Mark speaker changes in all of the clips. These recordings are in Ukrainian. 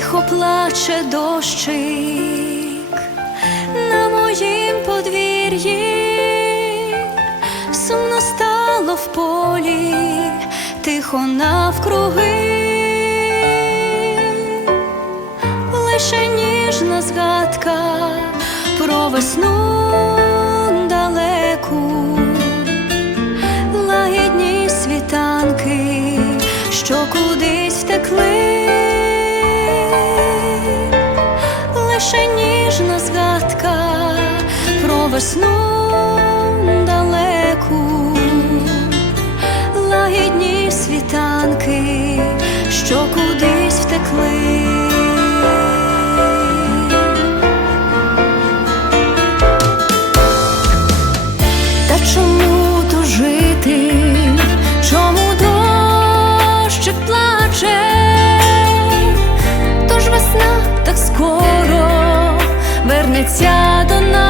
Speaker 1: що плаче дощик на моїм подвір'ї, сумно стало в полі, тихо навкруги, лише ніжна згадка про весну далеку, лагідні світанки, що кудись лише ніжна згадка про весну далеку, лагідні світанки, що кудись втекли. Та чому тужити, чому дощик плаче, тож весна так скоро тягнеться до нас.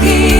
Speaker 1: aquí.